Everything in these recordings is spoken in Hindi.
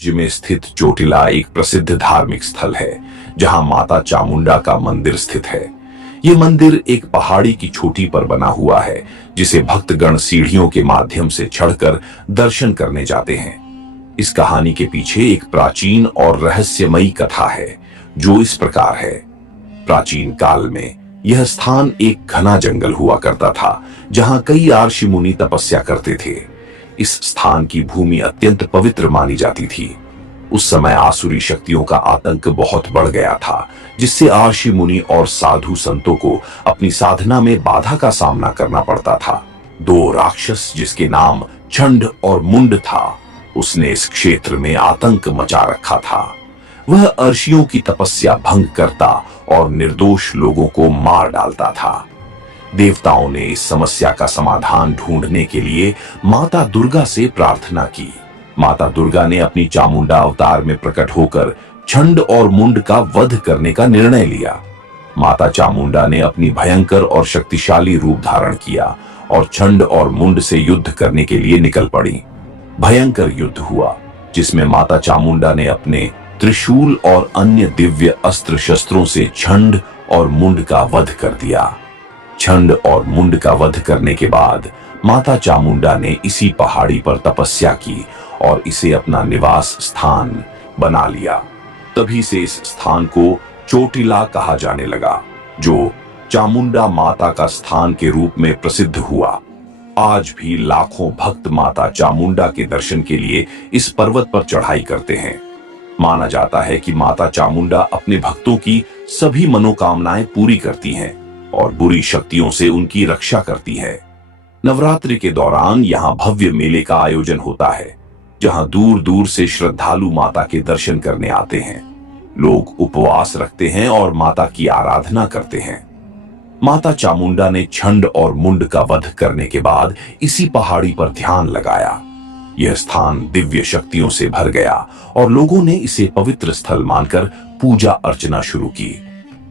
राज्य में स्थित चोटिला एक प्रसिद्ध धार्मिक स्थल है जहां माता चामुंडा का मंदिर स्थित है। ये मंदिर एक पहाड़ी की चोटी पर बना हुआ है जिसे भक्तगण सीढ़ियों के माध्यम से चढ़कर दर्शन करने जाते हैं। इस कहानी के पीछे एक प्राचीन और रहस्यमयी कथा है जो इस प्रकार है। प्राचीन काल में यह स्थान एक घना जंगल हुआ करता था जहां कई ऋषि मुनि तपस्या करते थे। इस स्थान की भूमि अत्यंत पवित्र मानी जाती थी। उस समय आसुरी शक्तियों का आतंक बहुत बढ़ गया था जिससे ऋषि मुनि और साधु संतों को अपनी साधना में बाधा का सामना करना पड़ता था। दो राक्षस जिसके नाम छंड और मुंड था, उसने इस क्षेत्र में आतंक मचा रखा था। वह ऋषियों की तपस्या भंग करता और निर्दोष लोगों को मार डालता था। देवताओं ने इस समस्या का समाधान ढूंढने के लिए माता दुर्गा से प्रार्थना की। माता दुर्गा ने अपनी चामुंडा अवतार में प्रकट होकर छंड और मुंड का वध करने का निर्णय लिया। माता चामुंडा ने अपनी भयंकर और शक्तिशाली रूप धारण किया और छंड और मुंड से युद्ध करने के लिए निकल पड़ी। भयंकर युद्ध हुआ जिसमें माता चामुंडा ने अपने त्रिशूल और अन्य दिव्य अस्त्र शस्त्रों से छंड और मुंड का वध कर दिया। छंड और मुंड का वध करने के बाद माता चामुंडा ने इसी पहाड़ी पर तपस्या की और इसे अपना निवास स्थान बना लिया। तभी से इस स्थान को चोटिला कहा जाने लगा, जो चामुंडा माता का स्थान के रूप में प्रसिद्ध हुआ। आज भी लाखों भक्त माता चामुंडा के दर्शन के लिए इस पर्वत पर चढ़ाई करते हैं। माना जाता है कि माता चामुंडा अपने भक्तों की सभी मनोकामनाएं पूरी करती हैं और बुरी शक्तियों से उनकी रक्षा करती है। नवरात्रि के दौरान यहाँ भव्य मेले का आयोजन होता है जहाँ दूर दूर से श्रद्धालु माता के दर्शन करने आते हैं। लोग उपवास रखते हैं और माता की आराधना करते हैं। माता चामुंडा ने छंड और मुंड का वध करने के बाद इसी पहाड़ी पर ध्यान लगाया। यह स्थान दिव्य शक्तियों से भर गया और लोगों ने इसे पवित्र स्थल मानकर पूजा अर्चना शुरू की।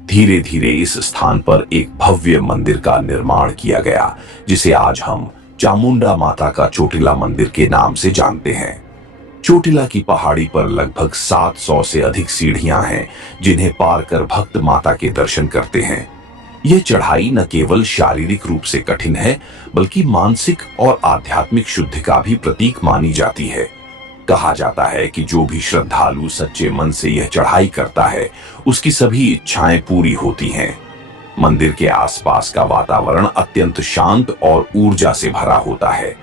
धीरे धीरे इस स्थान पर एक भव्य मंदिर का निर्माण किया गया जिसे आज हम चामुंडा माता का चोटिला मंदिर के नाम से जानते हैं। चोटिला की पहाड़ी पर लगभग 700 से अधिक सीढ़ियां हैं जिन्हें पार कर भक्त माता के दर्शन करते हैं। यह चढ़ाई न केवल शारीरिक रूप से कठिन है बल्कि मानसिक और आध्यात्मिक शुद्धि का भी प्रतीक मानी जाती है। कहा जाता है कि जो भी श्रद्धालु सच्चे मन से यह चढ़ाई करता है उसकी सभी इच्छाएं पूरी होती हैं। मंदिर के आसपास का वातावरण अत्यंत शांत और ऊर्जा से भरा होता है।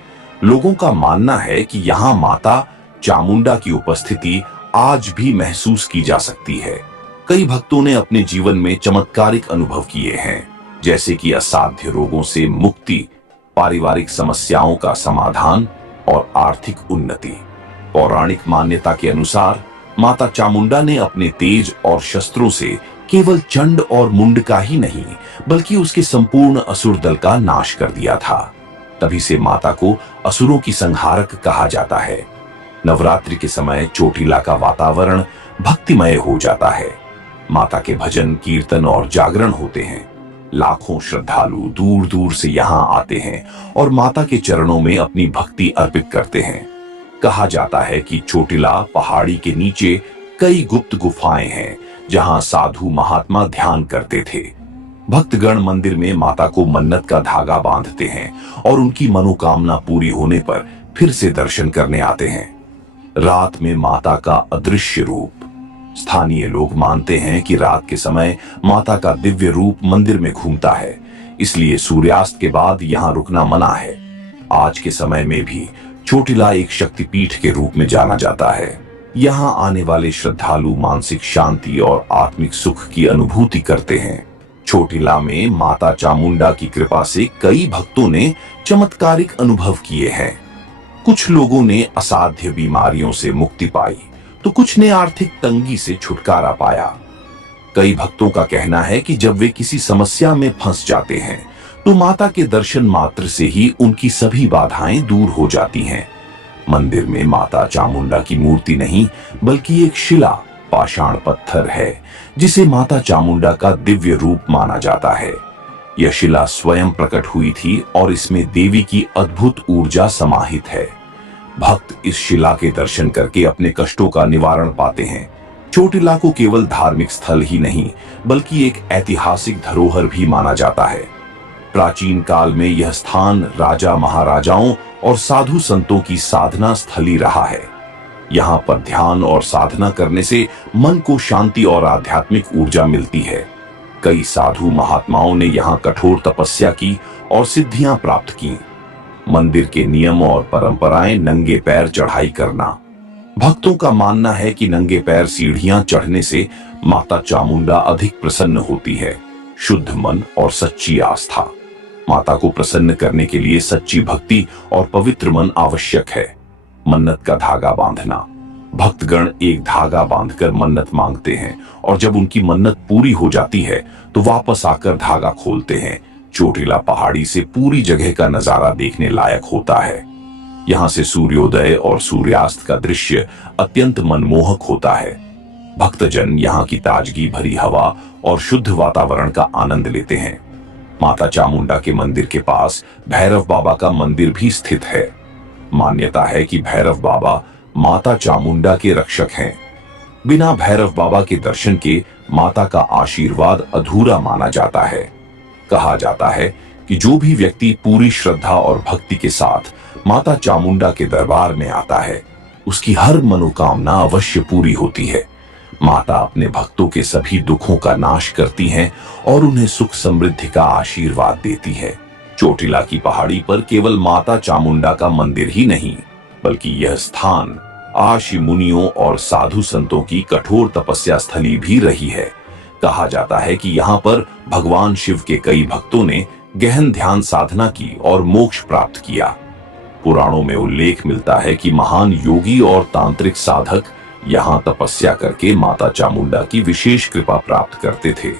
लोगों का मानना है कि यहाँ माता चामुंडा की उपस्थिति आज भी महसूस की जा सकती है। कई भक्तों ने अपने जीवन में चमत्कारिक अनुभव किए हैं, जैसे कि असाध्य रोगों से मुक्ति, पारिवारिक समस्याओं का समाधान और आर्थिक उन्नति। पौराणिक मान्यता के अनुसार माता चामुंडा ने अपने तेज और शस्त्रों से केवल चंड और मुंड का ही नहीं बल्कि उसके संपूर्ण असुर दल का नाश कर दिया था। तभी से माता को असुरों की संहारक कहा जाता है। नवरात्रि के समय चोटिला का वातावरण भक्तिमय हो जाता है। माता के भजन, कीर्तन और जागरण होते हैं। लाखों श्रद्धालु दूर दूर से यहाँ आते हैं और माता के चरणों में अपनी भक्ति अर्पित करते हैं। कहा जाता है कि चोटिला पहाड़ी के नीचे कई गुप्त गुफाएं हैं जहां साधु महात्मा ध्यान करते थे। भक्तगण मंदिर में माता को मन्नत का धागा बांधते हैं और उनकी मनोकामना पूरी होने पर फिर से दर्शन करने आते हैं। रात में माता का अदृश्य रूप। स्थानीय लोग मानते हैं कि रात के समय माता का दिव्य रूप मंदिर में घूमता है, इसलिए सूर्यास्त के बाद यहाँ रुकना मना है। आज के समय में भी चोटिला एक शक्तिपीठ के रूप में जाना जाता है। यहाँ आने वाले श्रद्धालु मानसिक शांति और आत्मिक सुख की अनुभूति करते हैं। चोटिला में माता चामुंडा की कृपा से कई भक्तों ने चमत्कारिक अनुभव किए हैं। कुछ लोगों ने असाध्य बीमारियों से मुक्ति पाई तो कुछ ने आर्थिक तंगी से छुटकारा पाया। कई भक्तों का कहना है कि जब वे किसी समस्या में फंस जाते हैं तो माता के दर्शन मात्र से ही उनकी सभी बाधाएं दूर हो जाती हैं। मंदिर में माता चामुंडा की मूर्ति नहीं बल्कि एक शिला पाषाण पत्थर है जिसे माता चामुंडा का दिव्य रूप माना जाता है। यह शिला स्वयं प्रकट हुई थी और इसमें देवी की अद्भुत ऊर्जा समाहित है। भक्त इस शिला के दर्शन करके अपने कष्टों का निवारण पाते हैं। चोटिला को केवल धार्मिक स्थल ही नहीं बल्कि एक ऐतिहासिक धरोहर भी माना जाता है। प्राचीन काल में यह स्थान राजा महाराजाओं और साधु संतों की साधना स्थली रहा है। यहाँ पर ध्यान और साधना करने से मन को शांति और आध्यात्मिक ऊर्जा मिलती है। कई साधु महात्माओं ने यहाँ कठोर तपस्या की और सिद्धियां प्राप्त की। मंदिर के नियम और परंपराएं नंगे पैर चढ़ाई करना। भक्तों का मानना है कि नंगे पैर सीढ़ियां चढ़ने से माता चामुंडा अधिक प्रसन्न होती है। शुद्ध मन और सच्ची आस्था। माता को प्रसन्न करने के लिए सच्ची भक्ति और पवित्र मन आवश्यक है। मन्नत का धागा बांधना। भक्तगण एक धागा बांधकर मन्नत मांगते हैं और जब उनकी मन्नत पूरी हो जाती है तो वापस आकर धागा खोलते हैं। चोटिला पहाड़ी से पूरी जगह का नजारा देखने लायक होता है। यहाँ से सूर्योदय और सूर्यास्त का दृश्य अत्यंत मनमोहक होता है। भक्तजन यहाँ की ताजगी भरी हवा और शुद्ध वातावरण का आनंद लेते हैं। माता चामुंडा के मंदिर के पास भैरव बाबा का मंदिर भी स्थित है। मान्यता है कि भैरव बाबा माता चामुंडा के रक्षक हैं। बिना भैरव बाबा के दर्शन के माता का आशीर्वाद अधूरा माना जाता है। कहा जाता है कि जो भी व्यक्ति पूरी श्रद्धा और भक्ति के साथ माता चामुंडा के दरबार में आता है उसकी हर मनोकामना अवश्य पूरी होती है। माता अपने भक्तों के सभी दुखों का नाश करती हैं और उन्हें सुख समृद्धि का आशीर्वाद देती है। चोटिला की पहाड़ी पर केवल माता चामुंडा का मंदिर ही नहीं बल्कि यह स्थान आशी मुनियों और साधु संतों की कठोर तपस्या स्थली भी रही है। कहा जाता है कि यहाँ पर भगवान शिव के कई भक्तों ने गहन ध्यान साधना की और मोक्ष प्राप्त किया। पुराणों में उल्लेख मिलता है कि महान योगी और तांत्रिक साधक यहाँ तपस्या करके माता चामुंडा की विशेष कृपा प्राप्त करते थे।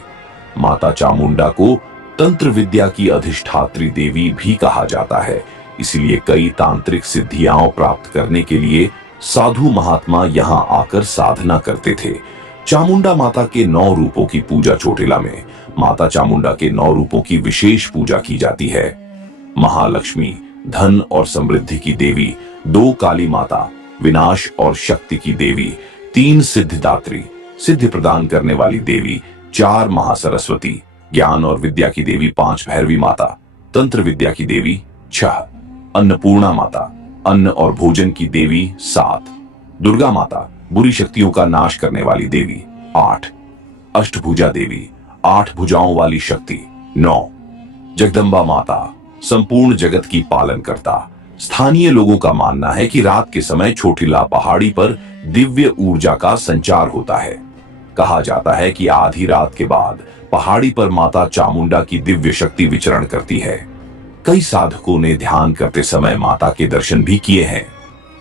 माता चामुंडा को तंत्र विद्या की अधिष्ठात्री देवी भी कहा जाता है, इसलिए कई तांत्रिक सिद्धियां प्राप्त करने के लिए साधु महात्मा यहाँ आकर साधना करते थे। चामुंडा माता के 9 रूपों की पूजा। चोटिला में माता चामुंडा के 9 रूपों की विशेष पूजा की जाती है। महालक्ष्मी धन और समृद्धि की देवी, 2 काली माता, विनाश और शक्ति की देवी, 3 सिद्धिदात्री, सिद्धि प्रदान करने वाली देवी, 4 महासरस्वती, ज्ञान और विद्या की देवी, 5 भैरवी माता, तंत्र विद्या की देवी, 6 अन्नपूर्णा माता, अन्न और भोजन की देवी, 7 दुर्गा माता, बुरी शक्तियों का नाश करने वाली देवी, 8 अष्टभुजा देवी, 8 भुजाओं वाली शक्ति, 9 जगदम्बा माता, संपूर्ण जगत की पालन करता। स्थानीय लोगों का मानना है कि रात के समय चोटिला पहाड़ी पर दिव्य ऊर्जा का संचार होता है। कहा जाता है कि आधी रात के बाद पहाड़ी पर माता चामुंडा की दिव्य शक्ति विचरण करती है। कई साधकों ने ध्यान करते समय माता के दर्शन भी किए हैं।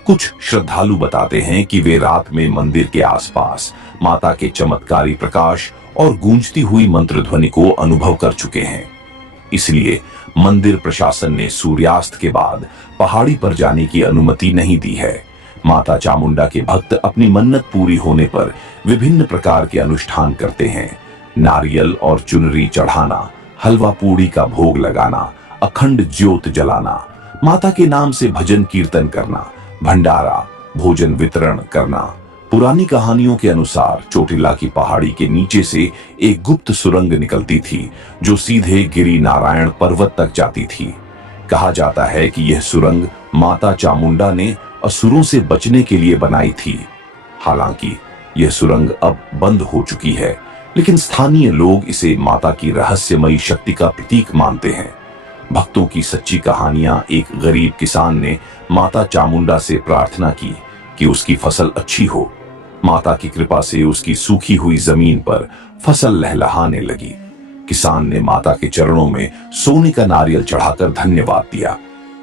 कुछ श्रद्धालु बताते हैं कि वे रात में मंदिर के आसपास माता के चमत्कारी प्रकाश और गूंजती हुई मंत्र ध्वनि को अनुभव कर चुके हैं। इसलिए मंदिर प्रशासन ने सूर्यास्त के बाद पहाड़ी पर जाने की अनुमति नहीं दी है। माता चामुंडा के भक्त अपनी मन्नत पूरी होने पर विभिन्न प्रकार के अनुष्ठान करते हैं। नारियल और चुनरी चढ़ाना, हलवा पूड़ी का भोग लगाना, अखंड ज्योत जलाना, माता के नाम से भजन कीर्तन करना, भंडारा भोजन वितरण करना। पुरानी कहानियों के अनुसार चोटिला की पहाड़ी के नीचे से एक गुप्त सुरंग निकलती थी जो सीधे गिरी नारायण पर्वत तक जाती थी। कहा जाता है कि यह सुरंग माता चामुंडा ने असुरों से बचने के लिए बनाई थी। हालांकि यह सुरंग अब बंद हो चुकी है, लेकिन स्थानीय लोग इसे माता की रहस्यमयी शक्ति का प्रतीक मानते हैं। भक्तों की सच्ची कहानियां, एक गरीब किसान ने माता चामुंडा से प्रार्थना की कि उसकी फसल अच्छी हो। माता की कृपा से उसकी सूखी हुई जमीन पर फसल लहलहाने लगी। किसान ने माता के चरणों में सोने का नारियल चढ़ाकर धन्यवाद दिया।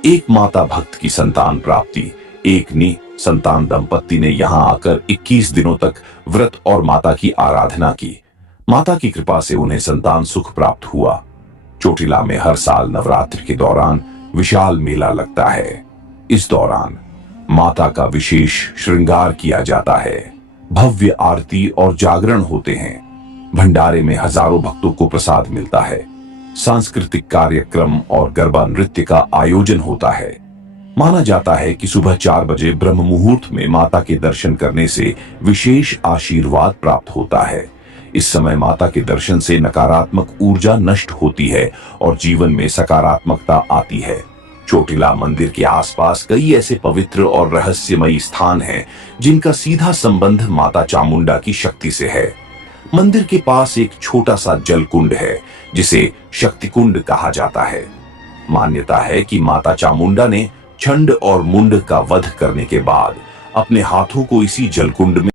एक माता भक्त की संतान प्राप्ति। एक निसंतान दंपत्ति ने यहाँ आकर 21 दिनों तक व्रत और माता की आराधना की। माता की कृपा से उन्हें संतान सुख प्राप्त हुआ। चोटिला में हर साल नवरात्रि के दौरान विशाल मेला लगता है। इस दौरान माता का विशेष श्रृंगार किया जाता है। भव्य आरती और जागरण होते हैं। भंडारे में हजारों भक्तों को प्रसाद मिलता है। सांस्कृतिक कार्यक्रम और गरबा नृत्य का आयोजन होता है। माना जाता है कि सुबह 4 बजे ब्रह्म मुहूर्त में माता के दर्शन करने से विशेष आशीर्वाद प्राप्त होता है। इस समय माता के दर्शन से नकारात्मक ऊर्जा नष्ट होती है और जीवन में सकारात्मकता आती है। चोटिला मंदिर के आसपास कई ऐसे पवित्र और रहस्यमयी स्थान हैं जिनका सीधा संबंध माता चामुंडा की शक्ति से है। मंदिर के पास एक छोटा सा जल कुंड है जिसे शक्ति कुंड कहा जाता है। मान्यता है कि माता चामुंडा ने छंड और मुंड का वध करने के बाद अपने हाथों को इसी जलकुंड में,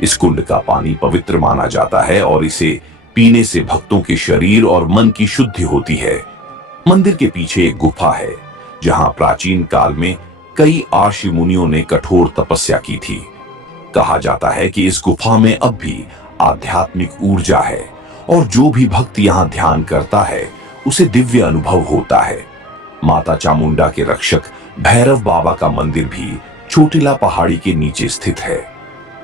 इस कुंड का पानी पवित्र माना जाता है और इसे पीने से भक्तों के शरीर और मन की शुद्धि होती है। मंदिर के पीछे एक गुफा है जहां प्राचीन काल में कई आर्षि मुनियों ने कठोर तपस्या की थी। कहा जाता है कि इस गुफा में अब भी आध्यात्मिक ऊर्जा है और जो भी भक्त यहाँ ध्यान करता है उसे दिव्य अनुभव होता है। माता चामुंडा के रक्षक भैरव बाबा का मंदिर भी चोटिला पहाड़ी के नीचे स्थित है।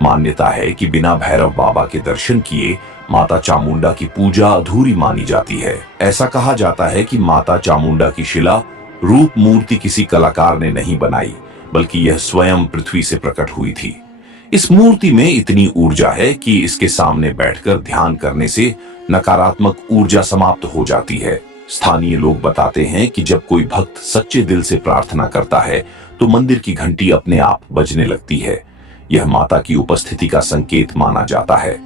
मान्यता है कि बिना भैरव बाबा के दर्शन किए माता चामुंडा की पूजा अधूरी मानी जाती है। ऐसा कहा जाता है कि माता चामुंडा की शिला रूप मूर्ति किसी कलाकार ने नहीं बनाई, बल्कि यह स्वयं पृथ्वी से प्रकट हुई थी। इस मूर्ति में इतनी ऊर्जा है कि इसके सामने बैठकर ध्यान करने से नकारात्मक ऊर्जा समाप्त हो जाती है। स्थानीय लोग बताते हैं कि जब कोई भक्त सच्चे दिल से प्रार्थना करता है तो मंदिर की घंटी अपने आप बजने लगती है। यह माता की उपस्थिति का संकेत माना जाता है।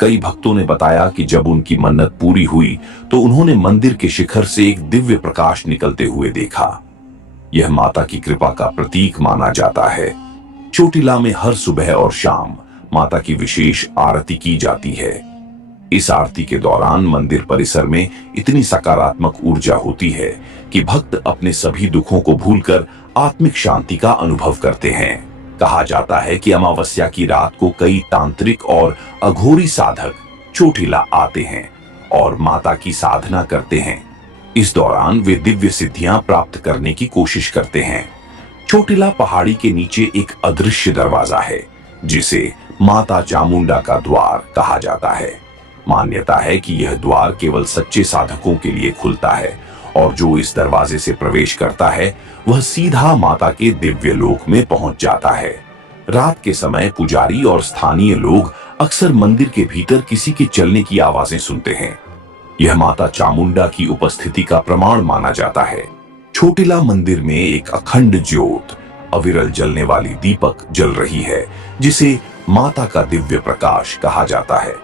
कई भक्तों ने बताया कि जब उनकी मन्नत पूरी हुई तो उन्होंने मंदिर के शिखर से एक दिव्य प्रकाश निकलते हुए देखा। यह माता की कृपा का प्रतीक माना जाता है। चोटिला में हर सुबह और शाम माता की विशेष आरती की जाती है। इस आरती के दौरान मंदिर परिसर में इतनी सकारात्मक ऊर्जा होती है कि भक्त अपने सभी दुखों को भूलकर आत्मिक शांति का अनुभव करते हैं। कहा जाता है कि अमावस्या की रात को कई तांत्रिक और अघोरी साधक चोटिला आते हैं और माता की साधना करते हैं। इस दौरान वे दिव्य सिद्धियां प्राप्त करने की कोशिश करते हैं। चोटिला पहाड़ी के नीचे एक अदृश्य दरवाजा है जिसे माता चामुंडा का द्वार कहा जाता है। मान्यता है कि यह द्वार केवल सच्चे साधकों के लिए खुलता है और जो इस दरवाजे से प्रवेश करता है वह सीधा माता के दिव्य लोक में पहुंच जाता है। रात के समय पुजारी और स्थानीय लोग अक्सर मंदिर के भीतर किसी के चलने की आवाजें सुनते हैं। यह माता चामुंडा की उपस्थिति का प्रमाण माना जाता है। चोटिला मंदिर में एक अखंड ज्योत, अविरल जलने वाली दीपक जल रही है जिसे माता का दिव्य प्रकाश कहा जाता है।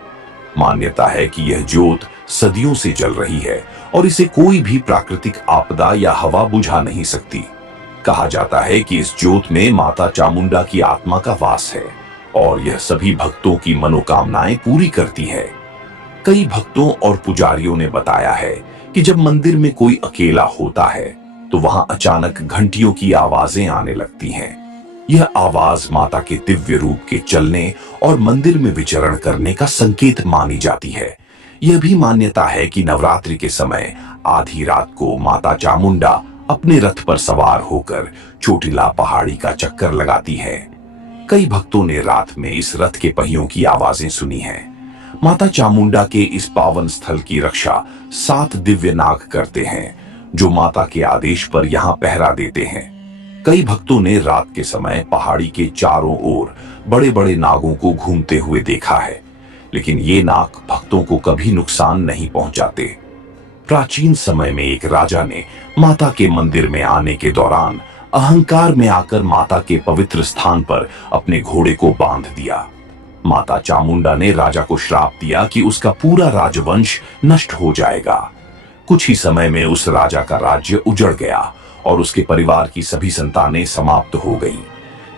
मान्यता है कि यह ज्योत सदियों से जल रही है और इसे कोई भी प्राकृतिक आपदा या हवा बुझा नहीं सकती। कहा जाता है कि इस ज्योत में माता चामुंडा की आत्मा का वास है और यह सभी भक्तों की मनोकामनाएं पूरी करती है। कई भक्तों और पुजारियों ने बताया है कि जब मंदिर में कोई अकेला होता है तो वहां अचानक घंटियों की आवाजें आने लगती हैं। यह आवाज माता के दिव्य रूप के चलने और मंदिर में विचरण करने का संकेत मानी जाती है। यह भी मान्यता है कि नवरात्रि के समय आधी रात को माता चामुंडा अपने रथ पर सवार होकर चोटिला पहाड़ी का चक्कर लगाती है। कई भक्तों ने रात में इस रथ के पहियों की आवाजें सुनी हैं। माता चामुंडा के इस पावन स्थल की रक्षा 7 दिव्य नाग करते हैं जो माता के आदेश पर यहाँ पहरा देते हैं। कई भक्तों ने रात के समय पहाड़ी के चारों ओर बड़े बड़े नागों को घूमते हुए देखा है, लेकिन ये नाग भक्तों को कभी नुकसान नहीं पहुंचाते। प्राचीन समय में एक राजा ने माता के मंदिर में आने के दौरान अहंकार में आकर माता के पवित्र स्थान पर अपने घोड़े को बांध दिया। माता चामुंडा ने राजा को श्राप दिया कि उसका पूरा राजवंश नष्ट हो जाएगा। कुछ ही समय में उस राजा का राज्य उजड़ गया और उसके परिवार की सभी संतानें समाप्त हो गईं।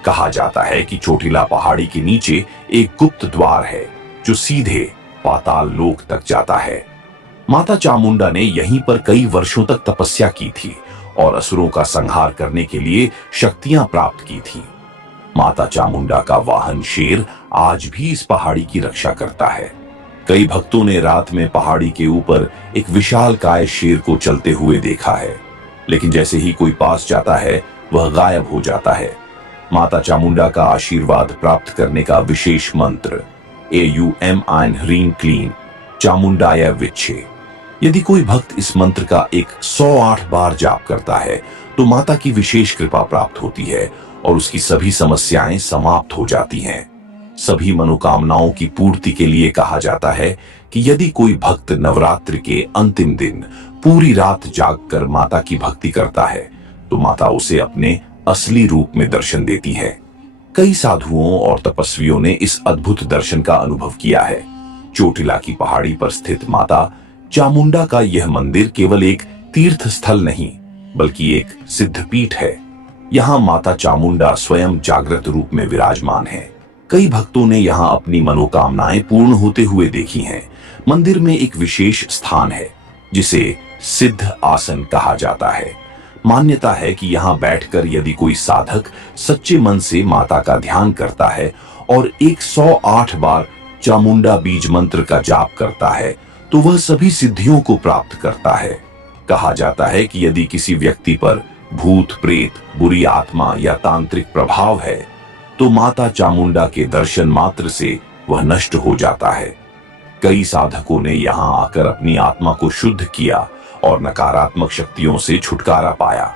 कहा जाता है कि चोटिला पहाड़ी के नीचे एक गुप्त द्वार है जो सीधे पाताल लोक तक जाता है। माता चामुंडा ने यहीं पर कई वर्षों तक तपस्या की थी और असुरों का संहार करने के लिए शक्तियां प्राप्त की थी। माता चामुंडा का वाहन शेर आज भी इस पहाड़ी की रक्षा करता है। कई भक्तों ने रात में पहाड़ी के ऊपर एक विशालकाय शेर को चलते हुए देखा है, लेकिन जैसे ही कोई पास जाता है वह गायब हो जाता है। माता चामुंडा का आशीर्वाद प्राप्त करने का विशेष मंत्र AUM आइन ह्रीं क्लीं चामुंडाय विच्छे। यदि कोई भक्त इस मंत्र का 108 बार जाप करता है तो माता की विशेष कृपा प्राप्त होती है और उसकी सभी समस्याएं समाप्त हो जाती हैं। सभी मनोकामनाओं की पूर्ति के लिए कहा जाता है कि यदि कोई भक्त नवरात्रि के अंतिम दिन पूरी रात जागकर माता की भक्ति करता है तो माता उसे अपने असली रूप में दर्शन देती है। कई साधुओं और तपस्वियों ने इस अद्भुत दर्शन का अनुभव किया है। चोटिला की पहाड़ी पर स्थित माता चामुंडा का यह मंदिर केवल एक तीर्थ स्थल नहीं बल्कि एक सिद्धपीठ है। यहाँ माता चामुंडा स्वयं जागृत रूप में विराजमान है। कई भक्तों ने यहाँ अपनी मनोकामनाएं पूर्ण होते हुए देखी हैं। मंदिर में एक विशेष स्थान है जिसे सिद्ध आसन कहा जाता है। मान्यता है कि यहाँ बैठकर यदि कोई साधक सच्चे मन से माता का ध्यान करता है और 108 बार चामुंडा बीज मंत्र का जाप करता है तो वह सभी सिद्धियों को प्राप्त करता है। कहा जाता है कि यदि किसी व्यक्ति पर भूत प्रेत, बुरी आत्मा या तांत्रिक प्रभाव है तो माता चामुंडा के दर्शन मात्र से वह नष्ट हो जाता है। कई साधकों ने यहाँ आकर अपनी आत्मा को शुद्ध किया और नकारात्मक शक्तियों से छुटकारा पाया।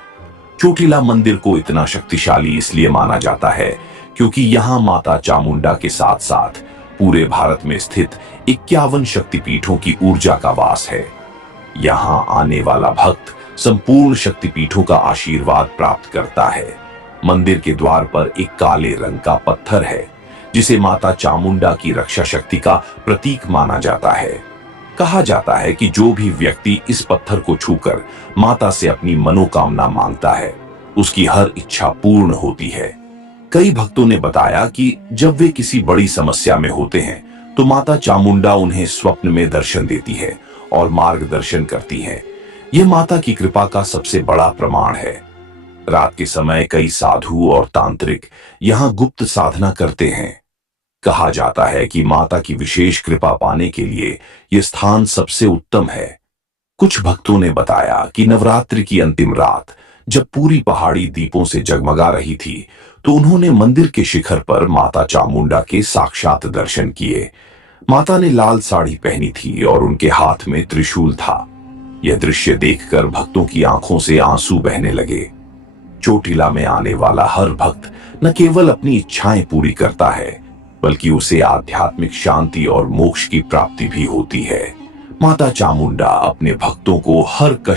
चोटिला मंदिर को इतना शक्तिशाली इसलिए माना जाता है क्योंकि यहाँ माता चामुंडा के साथ साथ पूरे भारत में स्थित 51 शक्तिपीठों की ऊर्जा का वास है। यहाँ आने वाला भक्त संपूर्ण शक्तिपीठों का आशीर्वाद प्राप्त करता है। मंदिर के द्वार पर एक काले रंग का पत्थर है जिसे माता चामुंडा की रक्षा शक्ति का प्रतीक माना जाता है। कहा जाता है कि जो भी व्यक्ति इस पत्थर को छूकर माता से अपनी मनोकामना मांगता है उसकी हर इच्छा पूर्ण होती है। कई भक्तों ने बताया कि जब वे किसी बड़ी समस्या में होते हैं तो माता चामुंडा उन्हें स्वप्न में दर्शन देती है और मार्गदर्शन करती है। यह माता की कृपा का सबसे बड़ा प्रमाण है। रात के समय कई साधु और तांत्रिक यहाँ गुप्त साधना करते हैं। कहा जाता है कि माता की विशेष कृपा पाने के लिए यह स्थान सबसे उत्तम है। कुछ भक्तों ने बताया कि नवरात्रि की अंतिम रात जब पूरी पहाड़ी दीपों से जगमगा रही थी तो उन्होंने मंदिर के शिखर पर माता चामुंडा के साक्षात दर्शन किए। माता ने लाल साड़ी पहनी थी और उनके हाथ में त्रिशूल था। यह दृश्य देखकर भक्तों की आंखों से आंसू बहने लगे। चोटिला में आने वाला हर भक्त न केवल अपनी इच्छाएं पूरी करता है बल्कि उसे आध्यात्मिक शांति और मोक्ष की प्राप्ति भी होती है। माता चामुंडा अपने भक्तों को हर कष्ट